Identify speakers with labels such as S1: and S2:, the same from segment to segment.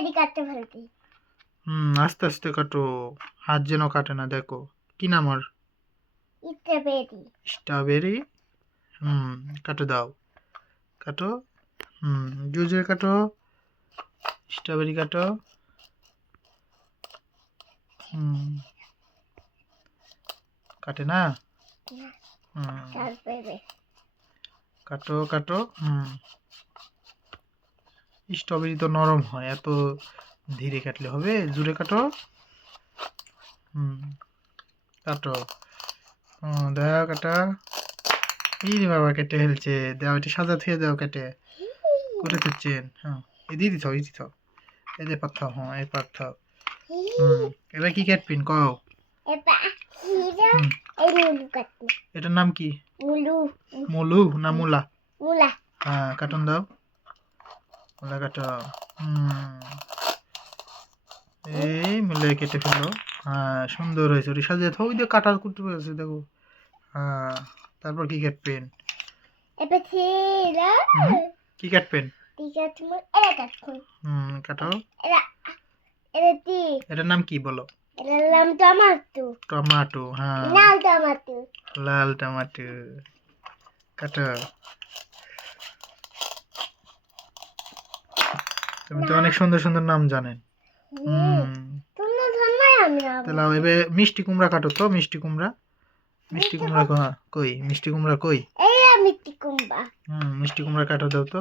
S1: Strawberry কাটতে ফেলতি
S2: হুম আস্তে আস্তে কাটো। হাত যেন কাটে না দেখো। কি নাম ওর?
S1: স্ট্রবেরি
S2: স্ট্রবেরি হুম কাটো দাও। কাটো। হুম জুজে কাটো। স্ট্রবেরি কাটো। হুম। কাটে না? হুম। কাটো কাটো। হুম। স্ট্রবেরি তো নরম হয় এত ধীরে কাটলে হবে জুড়ে কাটো। হুম কাটো। হুম দাও কাটা। এই বাবা কেটে ফেলছে। দাও এটা সাজা থুয়ে দাও কেটে। করে দিচ্ছেন। হ্যাঁ এই দিয়ে দিত এই দিত এই যে পাথাও হ্যাঁ এই পাথাও হুম এবার কি কাটপিন কও? এটার নাম কি?
S1: মুলু।
S2: মুলু না মুলা?
S1: মুলা।
S2: হ্যাঁ কাটুন দাও। কাটো হুম। এই মিলে কেটে ফেলো হ্যাঁ সুন্দর হয়েছে। ওটি সাজিয়ে ওই যে কাটার কুটু আছে দেখো। হ্যাঁ তারপর কি
S1: হিরো
S2: হুম কি হুম কাটো
S1: এটা এটা কি?
S2: এটার নাম কি বলো?
S1: টমাটো।
S2: টমাটো হ্যাঁ।
S1: লাল টমাটো।
S2: লাল টমাটো। কাটো তুমি তো অনেক সুন্দর সুন্দর নাম জানেন। তাহলে এবার মিষ্টি কুমড়া কাটো তো মিষ্টি কুমড়া। মিষ্টি কুমড়া কই? মিষ্টি কুমড়া কই?
S1: মিষ্টি কুম্বা
S2: হুম মিষ্টি কুমড়া কাটো দাও তো।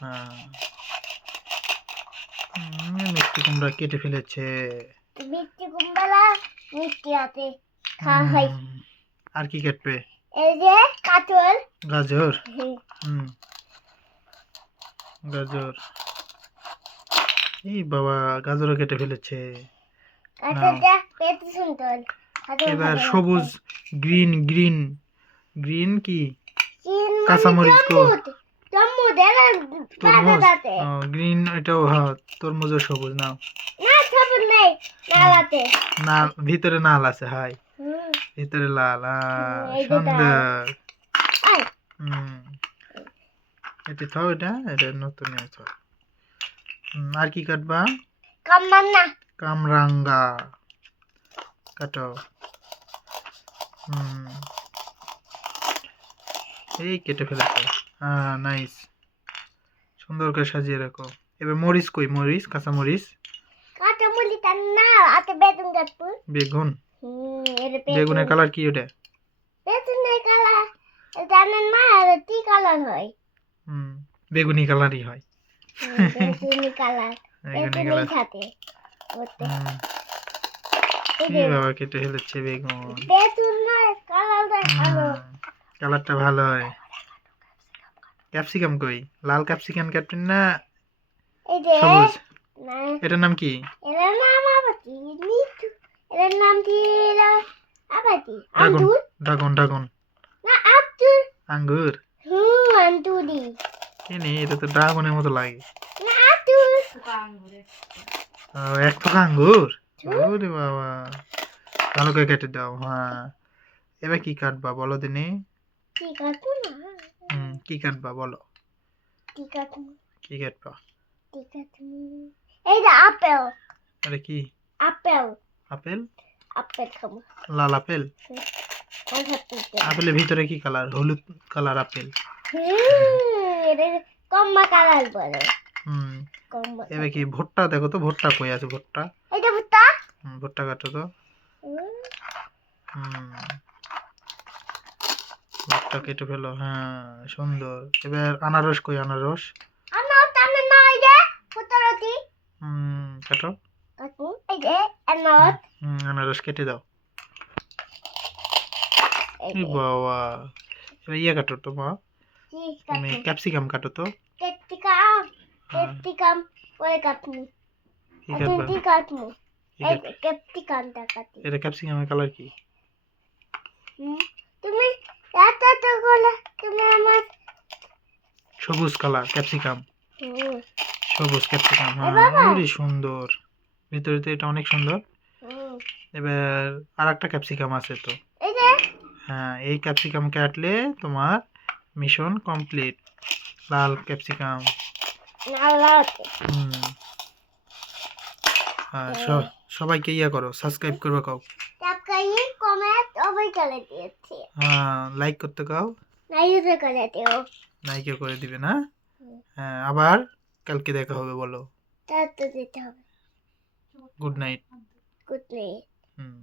S2: হ্যাঁ। মিষ্টি কুমড়া কেটে ফেলেছে।
S1: মিষ্টি কুম্বালা মিষ্টি আছে। খাওয়া হয়
S2: আর কি কাটবে?
S1: এই যে কাতল
S2: গাজর।
S1: হুম।
S2: গাজর। এই বাবা গাজরও কেটে ফেলেছে।
S1: কাতল
S2: এবার সবুজ। Green green. গ্রিন কি?
S1: মানে
S2: কাঁচামরিচ কো? তরমুজ। গ্রিন এটাও হ্যাঁ তরমুজও সবুজ নাও।
S1: না
S2: ভিতরে নাল আছে হাই। ভিতরে লাল সুন্দর। হুম। এটা থাও এটা এটা নতুন থাও। আর কি কাটবা?
S1: না
S2: কামরাঙ্গা। কাটো। হুম। এই কেটে ফেলেছে। হ্যাঁ নাইস সুন্দর করে সাজিয়ে রাখো। এবার মরিচ কই? মরিচ? কাঁচা মরিচ?
S1: কাঁচামরিচ তার না আতে বেতন কাটবো।
S2: বেগুন? বেগুনের কালার কি ওটা?
S1: বেতনের কালার জানেন না আর কি কালার হয়?
S2: হুম বেগুনি কালারই হয়। বাবা কেটে ফেলেছে বেগুন।
S1: কালারটা ভালো
S2: হয়। ক্যাপসিকাম কই? লাল ক্যাপসিকাম ক্যাপ্টেন না সবুজ? এটার নাম কি?
S1: এর নাম আবাতি মিঠু এর নাম ছিল আবাতি
S2: ড্রাগন ড্রাগন ড্রাগন।
S1: না আব্দুল।
S2: আঙ্গুর।
S1: হুম আন্দুরি
S2: এনে এটা তো ড্রাগনের মতো লাগে। এক থোকা আঙ্গুর ওরে বাবা। ভালো করে কেটে দাও হ্যাঁ। এবার কি কাটবা বলো দিনে?
S1: কি
S2: হুম কি কাটবা বলো?
S1: কি কাটবা? এই যে আপেল।
S2: আরে কি?
S1: আপেল।
S2: আপেল?
S1: আপেল খাব।
S2: লাল আপেল? আপেলের ভিতরে কি কালার? হলুদ কালার আপেল।
S1: হুম। এটা কম্মা কালার বলে
S2: হুম। এবার কি ভুট্টা? দেখো তো ভুট্টা কই আছে ভুট্টা?
S1: এটা বুতা
S2: হুম, ভুট্টা কাটো তো। হুম। ভুট্টা কেটে ফেলো হ্যাঁ সুন্দর। এবার আনারস কই আনারস?
S1: আমার তানে না এই যে ফুটরতি
S2: হুম কাটো।
S1: কাটবো এই যে এনট
S2: হুম আনারস কেটে দাও।
S1: এই
S2: বাবা। এবার ইয়ে কাটো তো মা। তুমি ক্যাপসিকাম কাটো তো
S1: ক্যাপসিকাম ক্যাপসিকাম পরে কাটবো
S2: কি
S1: এখন
S2: কাটবা
S1: কি কাটবো
S2: কি
S1: এই
S2: কাট-
S1: ক্যাপসিকামটা কাটি
S2: এটা ক্যাপসিকামের কালার কি
S1: তুমি এত এত করে তুমি আমার
S2: সবুজ কালার ক্যাপসিকাম সবুজ ক্যাপসিকাম হ্যাঁ। সুন্দর. ভিতরে তো এটা অনেক সুন্দর। এবার আর একটা ক্যাপসিকাম আছে তো।
S1: এই যে।
S2: হ্যাঁ এই ক্যাপসিকাম কাটলে তোমার মিশন কমপ্লিট লাল ক্যাপসিকাম হ্যাঁ। সবাইকে ইয়া করো সাবস্ক্রাইব করবে কাও হ্যাঁ লাইক করতে কাও
S1: নাই করে দিও।
S2: লাইকে করে দিবে না? হ্যাঁ আবার কালকে দেখা হবে বলো। গুড নাইট
S1: গুড নাইট
S2: হুম।